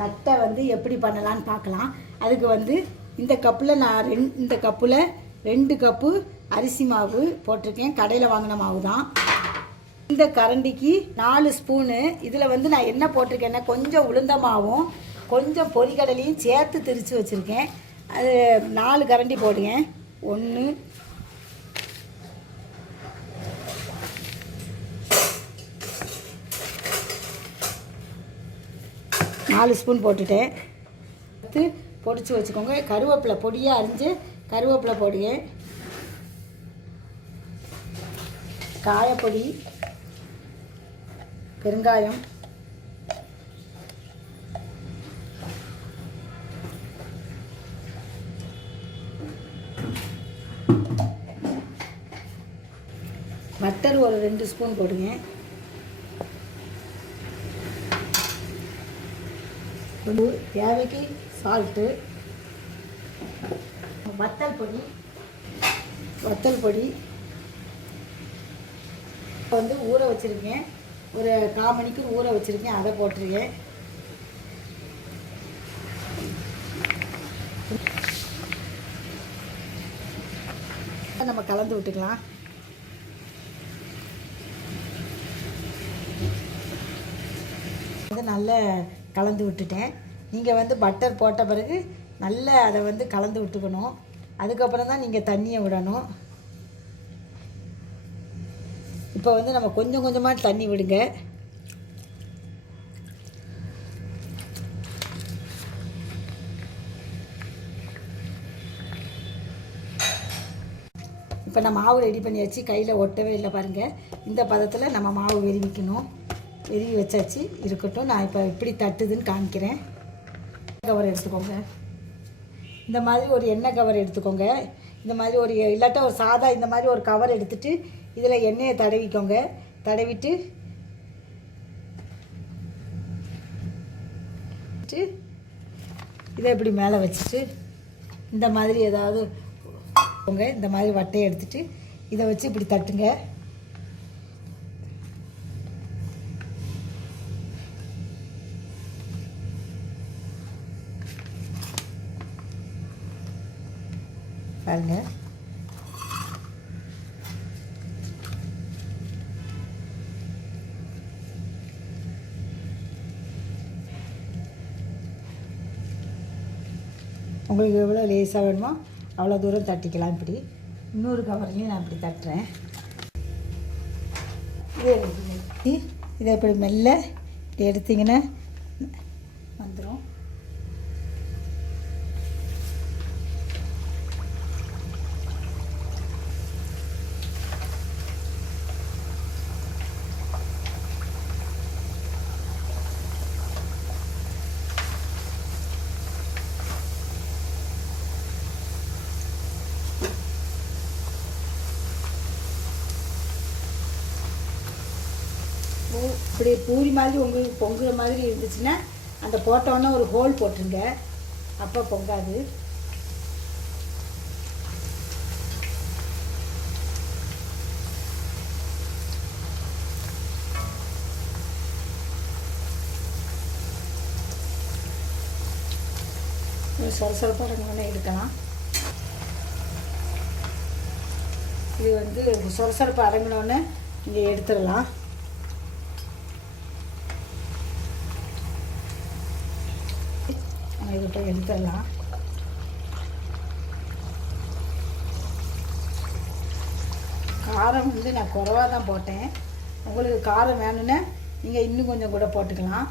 தட்டை வந்து எப்படி பண்ணலான்னு பார்க்கலாம். அதுக்கு வந்து இந்த கப்பில் நான் இந்த கப்பில் 2 கப்பு அரிசி மாவு போட்டிருக்கேன். கடையில் வாங்கின மாவு தான். இந்த கரண்டிக்கு 4 ஸ்பூனு. இதில் வந்து நான் என்ன போட்டிருக்கேன்னா கொஞ்சம் உளுந்த மாவும் கொஞ்சம் பொரிகடலையும் சேர்த்து திரித்து வச்சுருக்கேன். அது 4 கரண்டி போடுங்க. 1 4 ஸ்பூன் போட்டுட்டேன். எடுத்து பொடிச்சு வச்சுக்கோங்க. கருவேப்பிலை பொடியாக அரிஞ்சு கருவேப்பிலை போடுங்க. காயப்பொடி, பெருங்காயம், பட்டர் ஒரு 2 ஸ்பூன் போடுங்க. தேவைக்கு சால்ட்டு, வத்தல் பொடி வந்து ஊற வச்சுருக்கேன். ஒரு 1/4 மணிக்கு ஊற வச்சுருக்கேன். அதை போட்டிருக்கேன். நம்ம கலந்து விட்டுக்கலாம். வந்து நல்லா கலந்து விட்டுட்டேன். நீங்கள் வந்து பட்டர் போட்ட பிறகு நல்லா அதை வந்து கலந்து விட்டுக்கணும். அதுக்கப்புறம் தான் நீங்கள் தண்ணியை விடணும். இப்போ வந்து நம்ம கொஞ்சம் கொஞ்சமாக தண்ணி விடுங்க. இப்போ நான் மாவு ரெடி பண்ணியாச்சு. கையில் ஒட்டவே இல்லை பாருங்கள். இந்த பதத்தில் நம்ம மாவு விரிவிக்கணும். விரிவி வச்சாச்சு. இருக்கட்டும். நான் இப்போ எப்படி தட்டுதுன்னு காமிக்கிறேன். கவர் எடுத்துக்கோங்க. இந்த மாதிரி ஒரு எண்ணெய் கவர் எடுத்துக்கோங்க. இந்த மாதிரி ஒரு இல்லாட்டா ஒரு சாதா இந்த மாதிரி ஒரு கவர் எடுத்துகிட்டு இதில் எண்ணெயை தடவிக்கோங்க. தடவிட்டு இதை இப்படி மேலே வச்சுட்டு இந்த மாதிரி ஏதாவது இந்த மாதிரி வட்டையை எடுத்துகிட்டு இதை வச்சு இப்படி தட்டுங்க. பாருங்க. உங்களுக்கு எவ்வளோ லேசாக வேணுமோ அவ்வளோ தூரம் தட்டிக்கலாம். இப்படி இன்னொரு கவர்லையும் நான் இப்படி தட்டுறேன். இதை இப்படி மெல்ல இப்படி எடுத்திங்கன்னா வந்துடும். இப்படி பூரி மாதிரி உங்களுக்கு பொங்குற மாதிரி இருந்துச்சுன்னா அந்த போட்டோன்னே ஒரு ஹோல் போட்டுருங்க. அப்போ பொங்காது. சொரசொரப்பாக அடங்கினோன்னே எடுக்கலாம். இது வந்து சொரசொரப்பு அடங்கினோன்னே இங்கே எடுத்துடலாம். இதுகிட்ட எடுத்துடலாம். காரம் வந்து நான் குறைவாக தான் போட்டேன். உங்களுக்கு காரம் வேணும்னா நீங்கள் இன்னும் கொஞ்சம் கூட போட்டுக்கலாம்.